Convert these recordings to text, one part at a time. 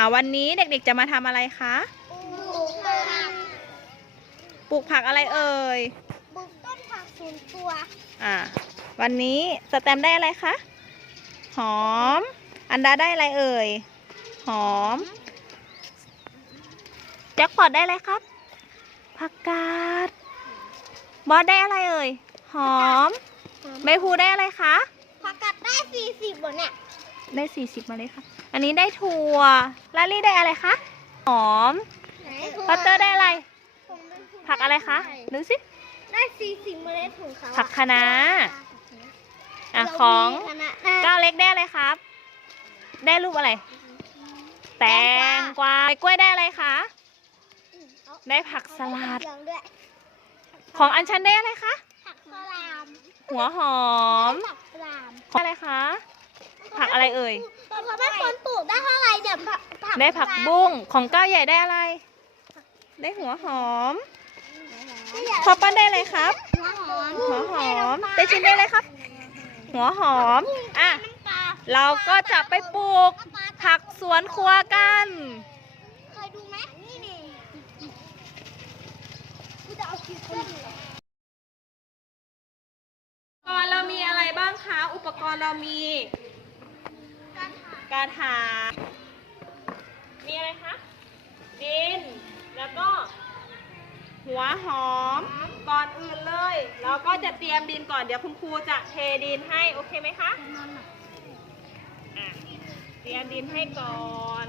อ่าวันนี้เด็กๆจะมาทำอะไรคะปลูกผักปลูกผักอะไรเอ่ยปลูกต้นผักสวนตัวอ่า วันนี้สแตมป์ได้อะไรคะหอม อันดาได้อะไรเอ่ยหอมแจ็คพอตได้อะไรครับผักกาดบอสได้อะไรเอ่ยหอมใบพลูได้อะไรคะผักกัดได้สี่สิบหมดเนี่ยได้สี่สิบมาเลยค่ะ อันนี้ได้ถั่วลาลี่ได้อะไรคะ หอมพัตเตอร์ได้อะไร ผักอะไรคะ ดูสิ ได้สี่สิบเมล็ดของเขาผักคะน้าอะของคณะก้าวเล็กได้อะไรครับ ได้รูปอะไร แตงกวาใบกล้วยได้อะไรคะ ได้ผักสลัดด้วยของอันชันได้อะไรคะ ผักสลามหัวหอม ผักสลามของอะไรคะ ผักอะไรเอ่ย เพราะว่าคนปลูกได้เท่าไหร่เดี๋ยวผักได้ผักบุ้งของก้าวใหญ่ได้อะไร ได้หัวหอมพอปั้นได้อะไรครับ หัวหอมหัวหอมเตชินได้อะไรครับ หัวหอมอะน้ำปลาเราก็จะไปปลูกผักสวนครัวกันเคยดูไหมนี่นี่กูจะเอาคลิปเล่นเหรออุปกรณ์เรามีอะไรบ้างคะ อุปกรณ์เรามี กรหากระถางมีอะไรคะ ดิน แล้วก็ หัวหอม ก่อนอื่นเลย เราก็จะเตรียมดินก่อน เดี๋ยวคุณครูจะเทดินให้ โอเคไหมคะอะเตรียมดินให้ก่อน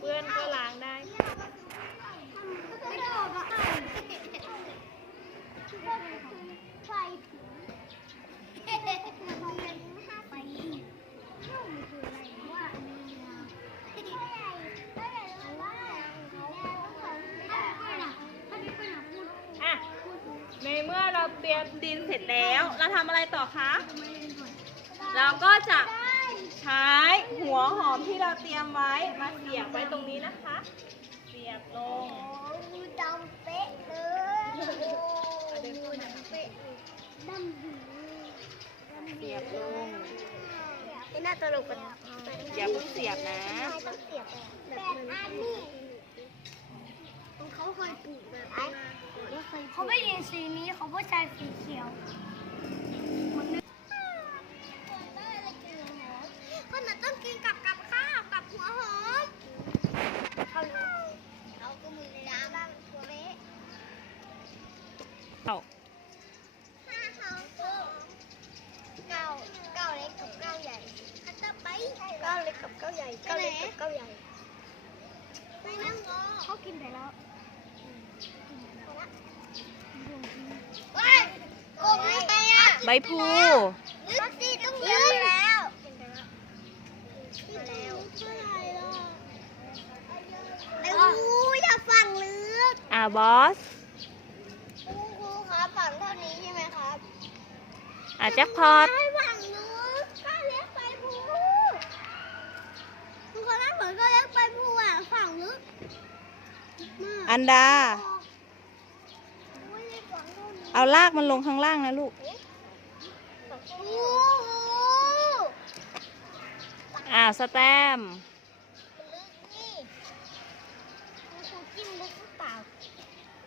เพื่อนก็ล้างได้ ไม่ได้บอกอะไฟถึงมันเป็นห้าไฟเข้ามันคืออะไรว่าอันนี้นะไม่ใหญ่ไม่ใหญ่เลยว่าเขาไม่ได้นะถ้าพี่เป็นอะพูด อะ ในเมื่อเราเตรียมดินเสร็จแล้ว เราทำอะไรต่อคะ เราก็จะใช้หัวหอมที่เราเตรียมไว้มาเสียบไว้ตรงนี้นะคะ เสียบลงดำเป๊ะเลยดำเป๊ะดำดีเสียบลงไอ้หน้าตลกกันอย่าเพิ่งเสียบนะต้องเสียบแบบอันนี้เขาเคยปลูกแบบ เขาไม่เรียนสีนี้เขาผู้ช้สีเขียวคนน่ะต้องกินกับกับข้าวกับหัวหอมเขาเราก็มือเลยนะบ้างตัวเละ เอา ห้าสองสองเก้าเก้าเล็กกับเก้าใหญ่คัตเตอร์ไปเก้าเล็กกับเก้าใหญ่เก้าเล็กกับเก้าใหญ่ไม่นั่งรอเขากินไปแล้วเฮ้ยโกงไม่ไปอะ ใบพลูวัคซีนต้องยืนแล้วกินแล้วเท่าไหร่ล่ะแล้วอย่าฝั่งลึกอ่าบอสคุณครูครับฝั่งเท่านี้ใช่ไหมครับอ่าแจ็คพอตให้ฝั่งนู้นก็เลี้ยงไปภูคุณคนนั้นเหมือนก็เลี้ยงไปภูอะฝั่งนู้นอันดาโอ้ยฝั่งนู้นเอาลากมันลงข้างล่างนะลูกโอ้โหอ้าวสแตมป์ลึกนี่คุณครูจิ้มลึกหรือเปล่า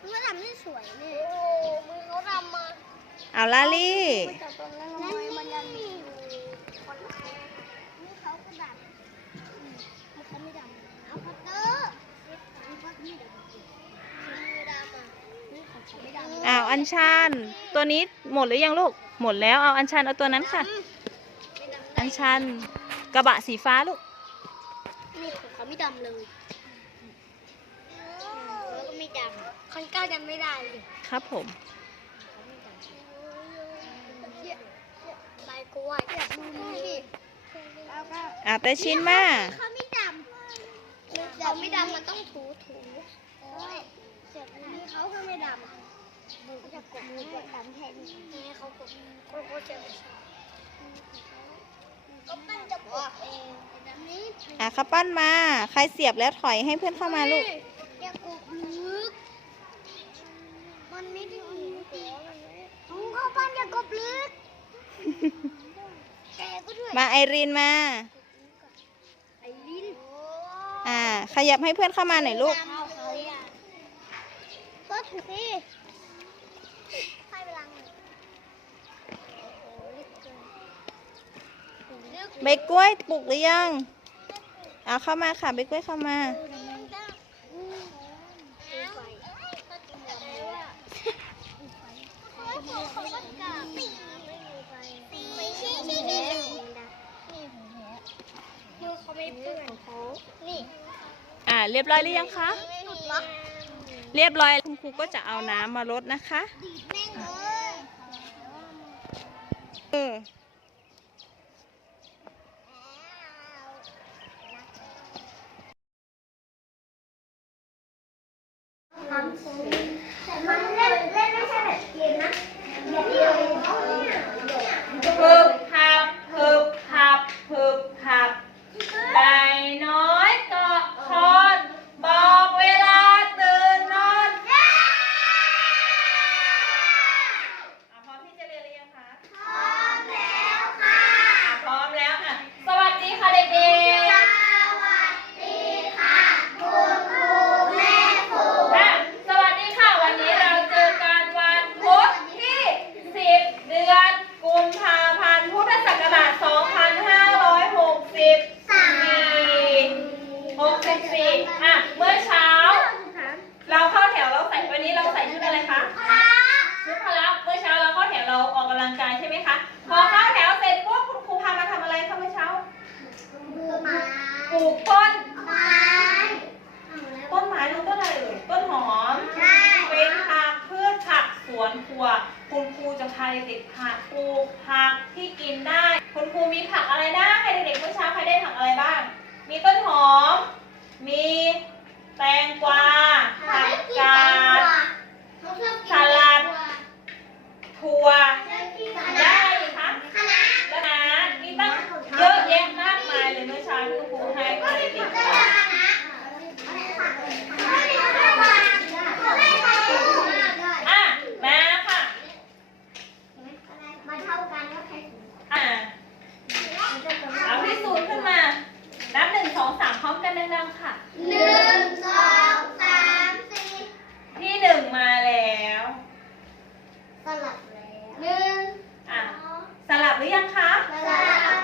มันก็ทำได้สวยเนี่ยโอ้มือเขาทำมาเอาลาลี่นั่นมันยังมีคนไทยนี่เขาก็ดำมันเขาไม่ดำเอาพัตเตอร์นี่พัตนี่ดำมือดำอะนี่เขาเขาไม่ดำ อ้าวอัญชัน ตัวนี้หมดหรือยังลูก หมดแล้วเอาอัญชันเอาตัวนั้นค่ะ อัญชันกระบะสีฟ้าลูกนี่ของเขาไม่ดำเลยแล้วก็ไม่ดำคนเก้าดำไม่ได้เลยครับผมใบกล้วยอยากดูนี่แล้วก็อะแต่ชิ้นมาเขาไม่ดำเขาไม่ดำมันต้องถูถูโอ้ยเสียบมือเขาเขาไม่ดำ มือจะกดมือกดดำแทนนี่เขากดเขาก็จะก็ปั้นจะกดเองแบบนี้อะข้าวปั้นมา ใครเสียบแล้วถอยให้เพื่อนเข้ามาลูก อย่ากดลึกมันไม่ได้มีหัวมันไม่ถุงเขาปั้นอย่ากดลึกแกก็ด้วยมาไอรีนมา ไอ้ลิ้นอ่า ขยับให้เพื่อนเข้ามาหน่อยลูก ก็ถูกสิให้เวลาหน่อยโอ้โหลึกเกินลึก ใบกล้วยปลูกหรือยังเอาเข้ามาค่ะใบกล้วยเข้ามา อ่าเรียบร้อยหรือยังคะเรียบร้อยคุณครูก็จะเอาน้ำมาลดนะคะเออ แต่มันเล่นเล่นไม่ใช่แบบเกมนะแบบนี้เลยเอาเนี่ย พึบพับพึบพับพึบพับไก่น้อยเกาะคอน บอกเวลาตื่นนอนอะพร้อมที่จะเรียนหรือยังคะ พร้อมแล้วค่ะ อะพร้อมแล้วอะ สวัสดีค่ะเด็ก สวัสดีค่ะคุณครูแม่ครู ๆอะสวัสดีค่ะ วันนี้เราเจอกันวันพุธที่ 10 เดือนกุมภาพันธ์พุทธศักราช 2564 สาม 64อะ เมื่อเช้า เราเข้าแถวเราใส่วันนี้เราใส่ชุดอะไรคะ ชุดพละเมื่อเช้าเราเข้าแถวเราออกกำลังกายใช่ไหมคะ พอเข้าแถวเสร็จปุ๊บคุณครูพามาทำอะไรคะเมื่อเช้า ไม้ ปลูกต้น ไม้ ต้นไม้ต้นอะไรเอ่ยต้นหอม ใช่ เป็นผักพืชผักส วนครัว คุณครูจะพาเด็กๆผักปลูกผักที่กินได้ คุณครูมีผักอะไรนะให้เด็กๆเมื่อเช้าใครได้ผักอะไรบ้าง มีต้นหอม มีแตงกวาผักกาดสลัดถั่ว ได้คะ คณะ แล้วนะมีตั้งเยอะแยะมากมายเลยเมื่อเช้าที่คุณครูให้เด็กๆทานอะมาค่ะ มาเท่ากันก็แค่ อะเอาที่ ศูนย์ขึ้นมา นับหนึ่งสองสามพร้อมกันดังๆค่ะ หนึ่งสองสามสี่ที่หนึ่งมาแล้ว สลับแล้วหนึ่งอะ สลับหรือยังคะ สลับ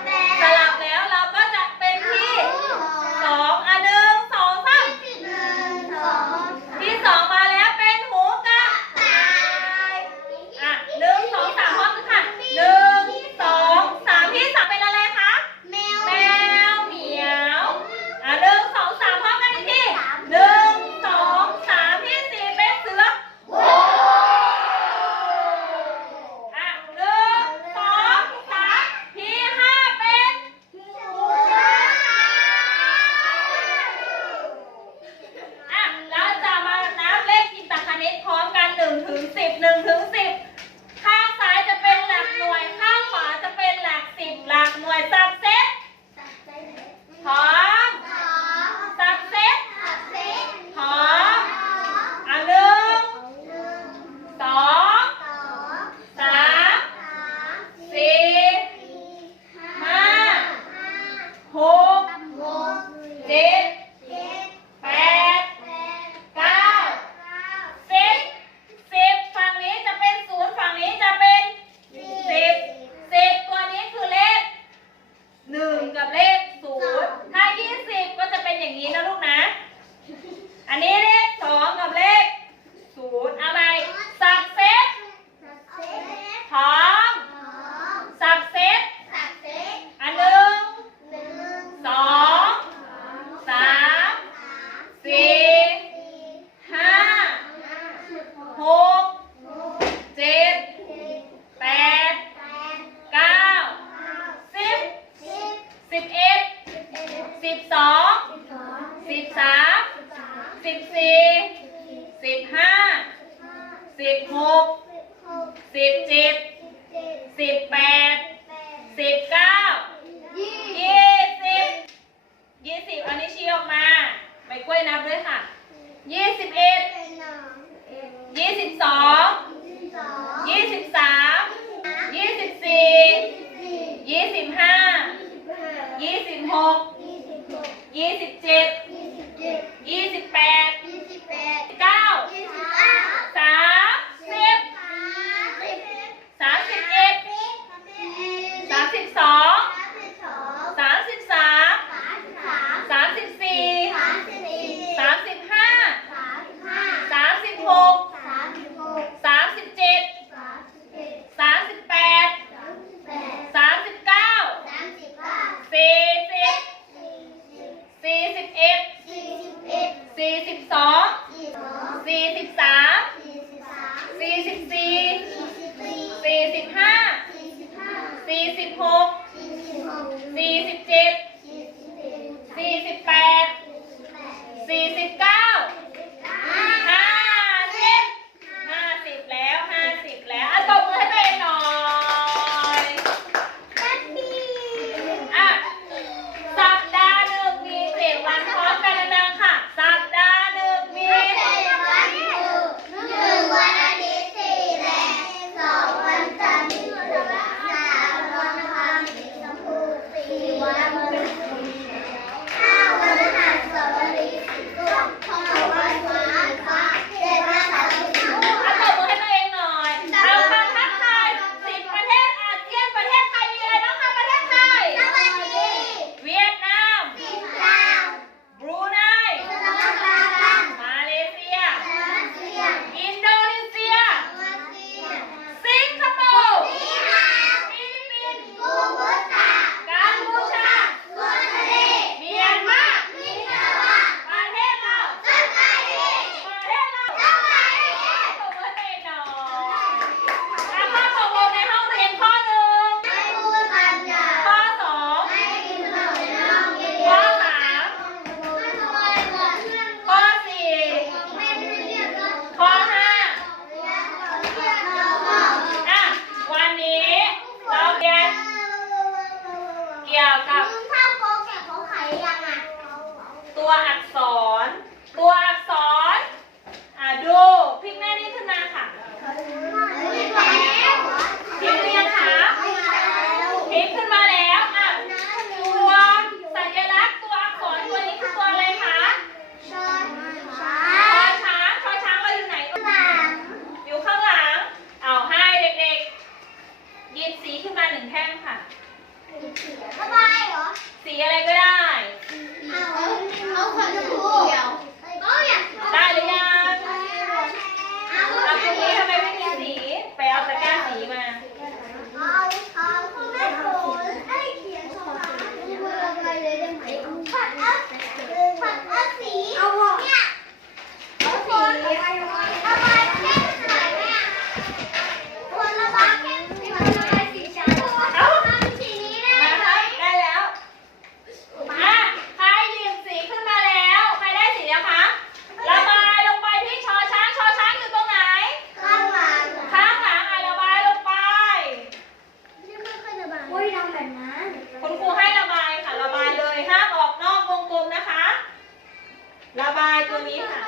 นี้ค่ะ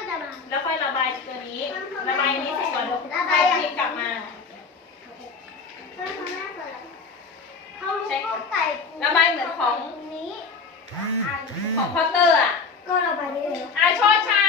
แล้วค่อยระบายตัวนี้ ระบายนี้เสร็จก่อนระบายลิกกลับมาระบายเหมือนของนี้ ของพอเตอร์อะ ก็ระบายได้เลยอะช่อชา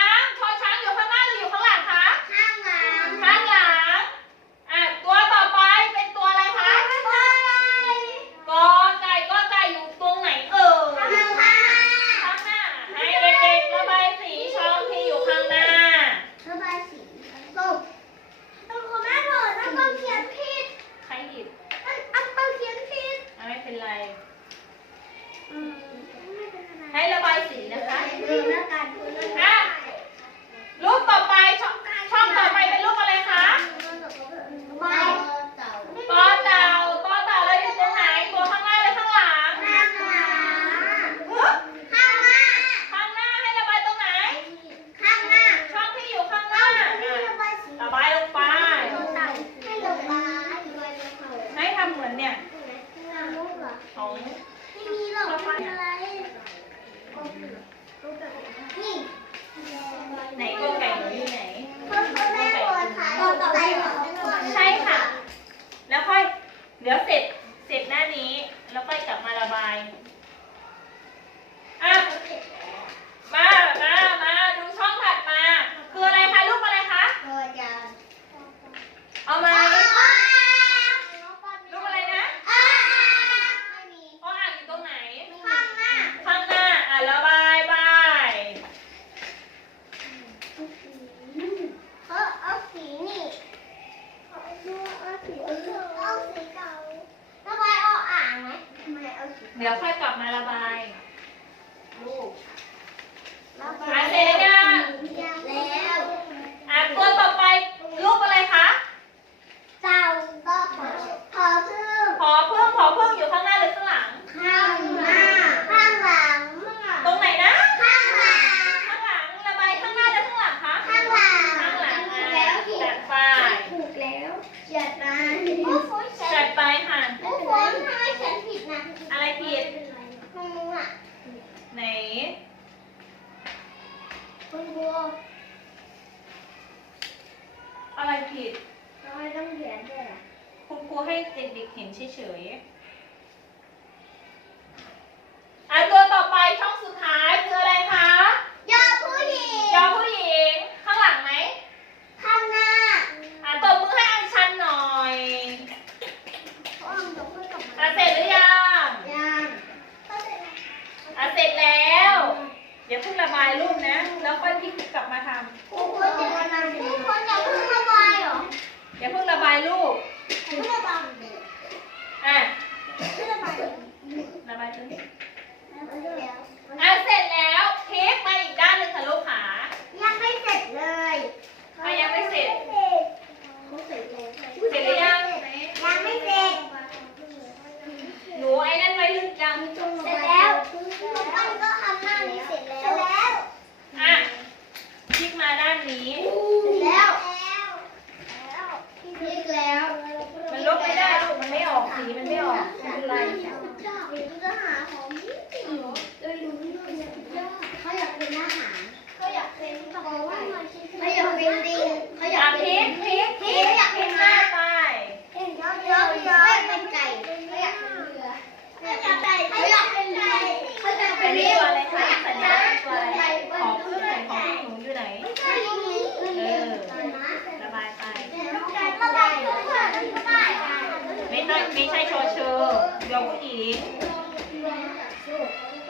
อะไรผิด ทำไมต้องเขียนด้วยคุณครูให้เด็กๆเห็นเฉยๆ Sure.